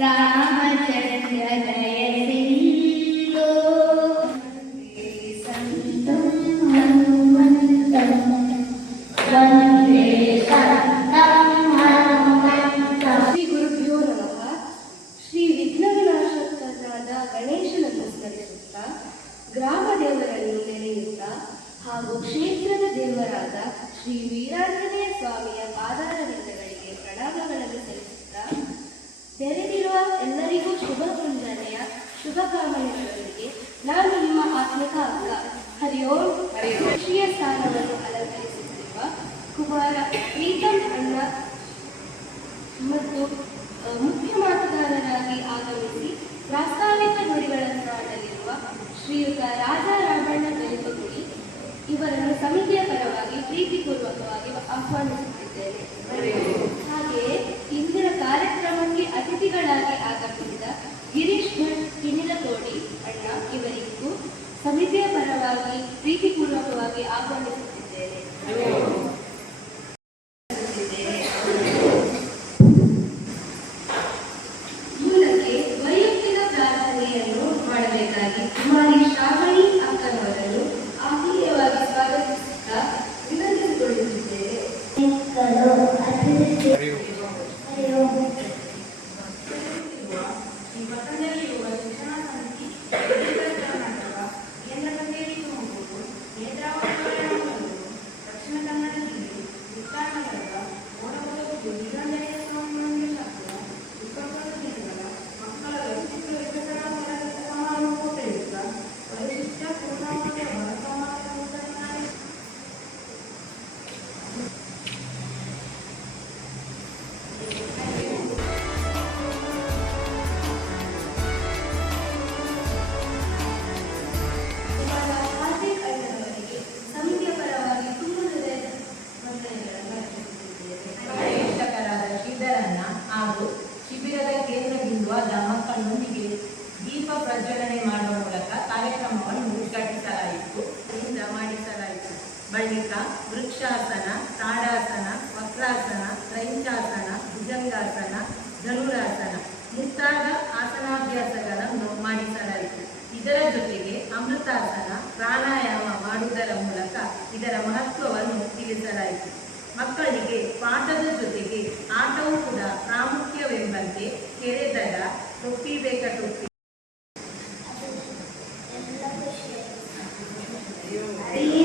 ರಾಮಚಂದ್ರ ಜಯಸಿಂಧು ಸಂತಂ ಹನುಮಂತಂ ವಂದೇ ಸಂತಂ ಹನುಮಂತಂ. ಶ್ರೀ ಗುರುಭ್ಯೋ ನಮಃ. ಶ್ರೀ ವಿಘ್ನ ವಿನಾಶಕನಾದ ಗಣೇಶನನ್ನು ಸ್ಮರಿಸುತ್ತಾ, ಗ್ರಾಮ ದೇವರನ್ನು ನೆನೆಯುತ್ತಾ ಹಾಗೂ ಕ್ಷೇತ್ರದ ದೇವರಾದ ಶ್ರೀ ವೀರಾಂಜನೇಯ ಸ್ವಾಮಿಯ ಪಾದಾರವಿಂದಗಳಿಗೆ ಪ್ರಣಾಮಗಳನ್ನು ಸಲ್ಲಿಸುತ್ತಾ, ತೆರೆದಿರುವ ಎಲ್ಲರಿಗೂ ಶುಭ ಮುಂಜಾನೆಯ ಶುಭಕಾಮನೆಗಳೊಂದಿಗೆ ನಾನು ನಿಮ್ಮ ಆತ್ಮಿಕ ಅಕ್ಕ ಹರಿಯೋಂ ಋಷಿಯ ಸ್ಥಾನವನ್ನು ಅಲಂಕರಿಸುತ್ತಿರುವ ಕುಮಾರ ಪ್ರೀತಂ ಅಣ್ಣ ಮತ್ತು ಮುಖ್ಯ ಮಾತುಗಾರರಾಗಿ ಆಗಮಿಸಿ ಪ್ರಾಸ್ತಾವಿಕ ನುಡಿಗಳನ್ನು ಆಡಲಿರುವ ಶ್ರೀಯುತ ರಾಜಾ ರಾಮಣ್ಣ ಬೆಳಗುಡಿ ಇವರನ್ನು ಸಮಿತಿಯ ಪರವಾಗಿ ಪ್ರೀತಿಪೂರ್ವಕವಾಗಿ ಆಹ್ವಾನಿಸುತ್ತಿದ್ದೇನೆ. ಹಾಗೆಯೇ ಇಂದಿನ ಕಾರ್ಯಕ್ರಮಕ್ಕೆ ಅತಿಥಿಗಳಾಗಿ ಆಗಮಿಸಿದ ಗಿರೀಶ್ ಭಟ್ ಕಿನಿಲತೋಡಿ ಅಣ್ಣ ಇವರಿಗೂ ಸಮಿತಿಯ ಪರವಾಗಿ ಪ್ರೀತಿಪೂರ್ವಕವಾಗಿ ಆಹ್ವಾನಿಸುತ್ತಿದ್ದೇನೆ. ಮೂಲಕ್ಕೆ ವೈಯಕ್ತಿಕ ಪ್ರಾರ್ಥನೆಯನ್ನು ಮಾಡಬೇಕಾಗಿ ಕುಮಾರಿ ಶ್ರಾವಣಿ ಅಕ್ಕನವರನ್ನು ಆತ್ಮೀಯವಾಗಿ ಸ್ವಾಗತಿಸುತ್ತಾ ವಿನಂತಿಸಿಕೊಳ್ಳುತ್ತಿದ್ದೇವೆ. ಶಿಬಿರದ ಕೇಂದ್ರ ಬಿಂದುವಾದ ಮಕ್ಕಳೊಂದಿಗೆ ದೀಪ ಪ್ರಜ್ವಲನೆ ಮಾಡುವ ಮೂಲಕ ಕಾರ್ಯಕ್ರಮವನ್ನು ಉದ್ಘಾಟಿಸಲಾಯಿತು. ಬಳಿಕ ವೃಕ್ಷಾಸನ, ತಾಡಾಸನ, ವಕ್ರಾಸನ, ಕ್ರೈಂಚಾಸನ, ಭುಜಂಗಾಸನ, ಧನುರಾಸನ ಮುಂತಾದ ಆಸನಾಭ್ಯಾಸಗಳನ್ನು ಮಾಡಿಸಲಾಯಿತು. ಇದರ ಜೊತೆಗೆ ಅಮೃತಾಸನ, ಪ್ರಾಣಾಯಾಮ ಮಾಡುವುದರ ಮೂಲಕ ಇದರ ಮಹತ್ವವನ್ನು ತಿಳಿಸಲಾಯಿತು. ಮಕ್ಕಳಿಗೆ ಪಾಠದ ಜೊತೆಗೆ ಆಟವೂ ಕೂಡ ಪ್ರಾಮುಖ್ಯವೆಂಬಂತೆ ಕೆರೆದಡ, ಟೊಪ್ಪಿ ಬೇಕ ಟೊಪ್ಪಿ,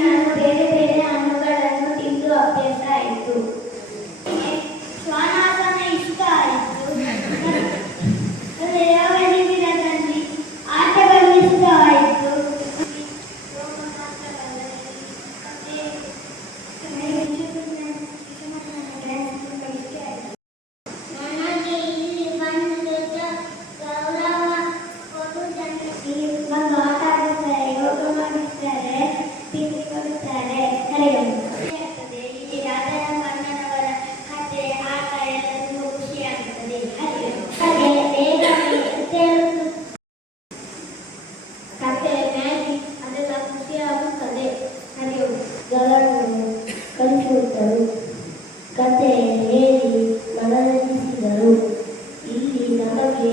ನಾನು ಬೇರೆ ಬೇರೆ ಹಣ್ಣುಗಳನ್ನು ತಿಂದು ಅಭ್ಯಾಸ ಆಯಿತು. ಶ್ವಾನಾಸನ ಇಷ್ಟ ಆಯಿತು. ದಿನದಲ್ಲಿ ಆಟಗಳು ಇಷ್ಟವಾಯಿತು. ಕತೆ ಹೇಳಿ ಮನರಂಜಿಸಿದರು. ಇಲ್ಲಿ ನಮಗೆ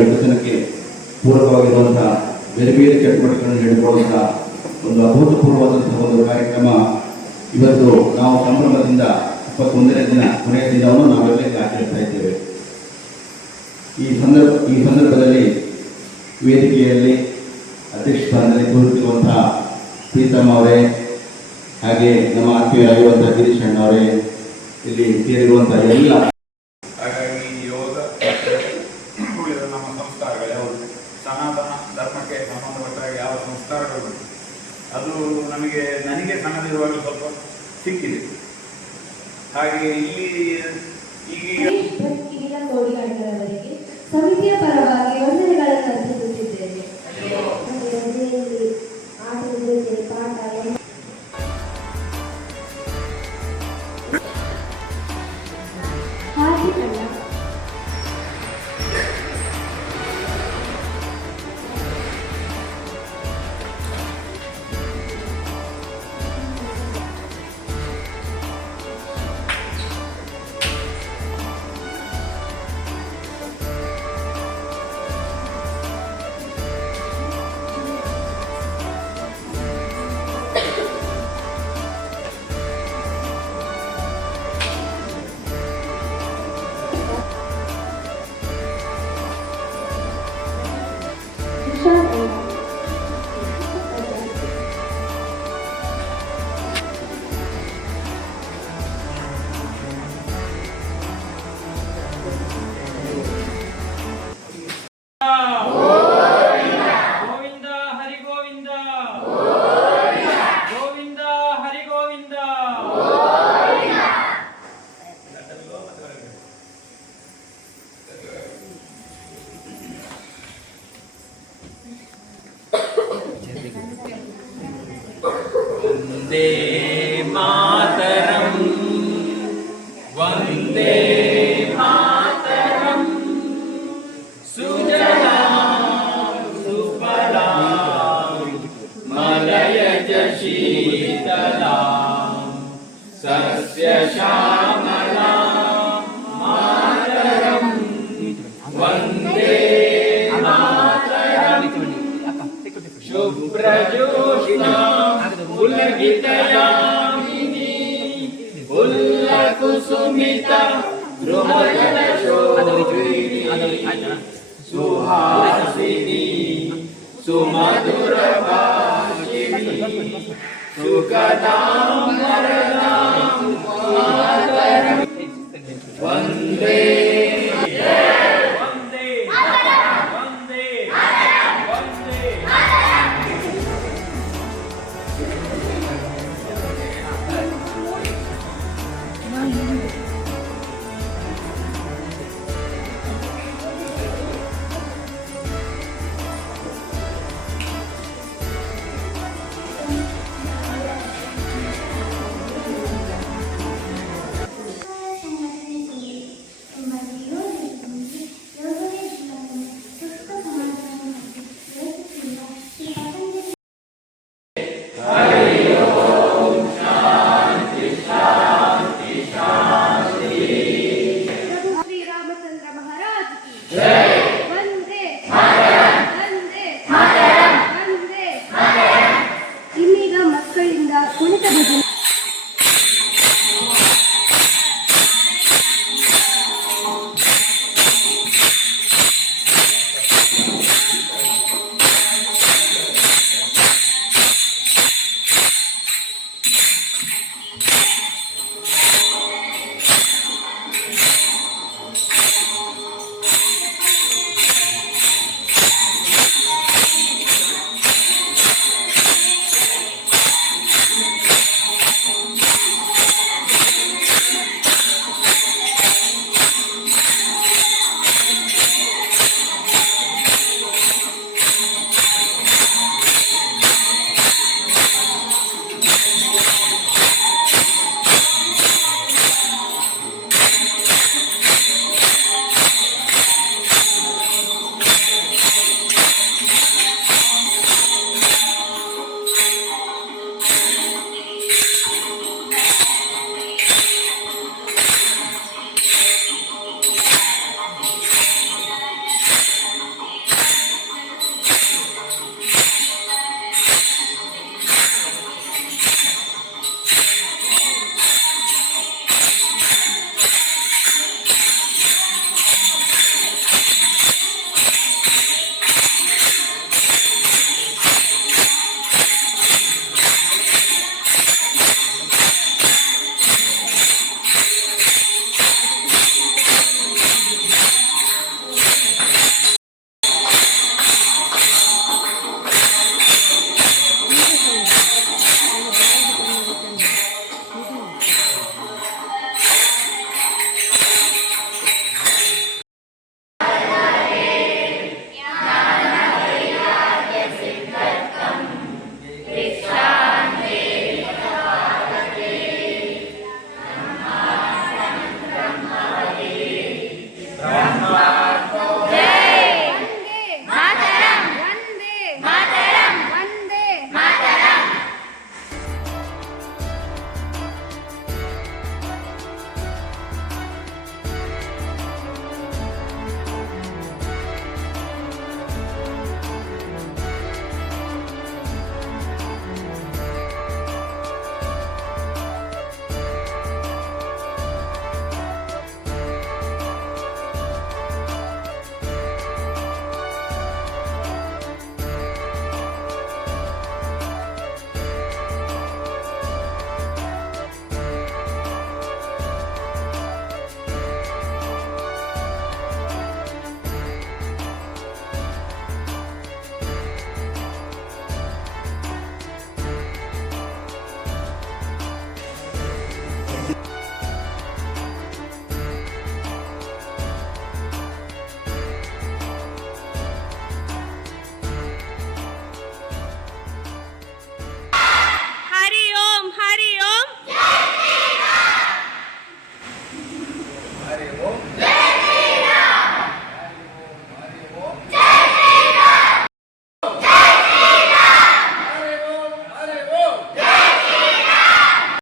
ವಿಕಸನಕ್ಕೆ ಪೂರಕವಾಗಿರುವಂತಹ ಬೇರೆ ಬೇರೆ ಚಟುವಟಿಕೆಗಳನ್ನು ಹೇಳಿಕೊಳ್ಳುವಂತಹ ಒಂದು ಅಭೂತಪೂರ್ವವಾದಂತಹ ಒಂದು ಕಾರ್ಯಕ್ರಮ ಇವತ್ತು ನಾವು ಸಂಭ್ರಮದಿಂದ 21ನೇ ದಿನ ಕೊನೆಯ ದಿನವನ್ನು ನಾವೆಲ್ಲ ಆಚರಿಸ್ತಾ ಇದ್ದೇವೆ. ಈ ಸಂದರ್ಭದಲ್ಲಿ ವೇದಿಕೆಯಲ್ಲಿ ಅಧ್ಯಕ್ಷ ಸ್ಥಾನದಲ್ಲಿ ಕೂರುತ್ತಿರುವಂತಹ ಪ್ರೀತಮ್ಮ ಅವರೇ, ಹಾಗೆ ನಮ್ಮ ಆತ್ಮೀಯರಾಗಿರುವಂತಹ ಗಿರೀಶ್ ಅಣ್ಣ ಅವರೇ, ಇಲ್ಲಿ ಸೇರಿರುವಂತಹ ಎಲ್ಲ, ಹಾಗಾಗಿ ಯೋಗ ಉಳಿದ ನಮ್ಮ ಸಂಸ್ಕಾರಗಳು ಯಾವುದು ಸನಾತನ ಧರ್ಮಕ್ಕೆ ಸಂಬಂಧಪಟ್ಟ ಯಾವ ಸಂಸ್ಕಾರಗಳು ಅದು ನನಗೆ ಸಣ್ಣದಿರುವಾಗ ಸ್ವಲ್ಪ ಸಿಕ್ಕಿದೆ. ಹಾಗೆ ಈಗ ಸಮಿತಿಯ ಪರವಾಗಿ ವಂದನೆಗಳನ್ನು ಅರ್ಪಿಸುತ್ತಿದ್ದೇನೆ. ಸಸ್ಯ ಶ್ಯಾಮಲಾ ಮಾತರಂ ವಂದೇ ಮಾತರಂ ಶುಭ್ರಜೋಷ್ಣಾ ಪುಲಕಿತಯಾಮಿನಿ ಪುಲ್ಲಕುಸುಮಿತ ಧ್ರುವಜಲಶೋಭಿನಿ ಸುಹಾಸಿನಿ ಸುಮಧುರಭಾಷಿಣಿ ಸುಖದಾಂ ವರದಾಂ ಮಾತರಂ ವಂದೇ ವಂದೇ ವಂದೇ ವಂದೇ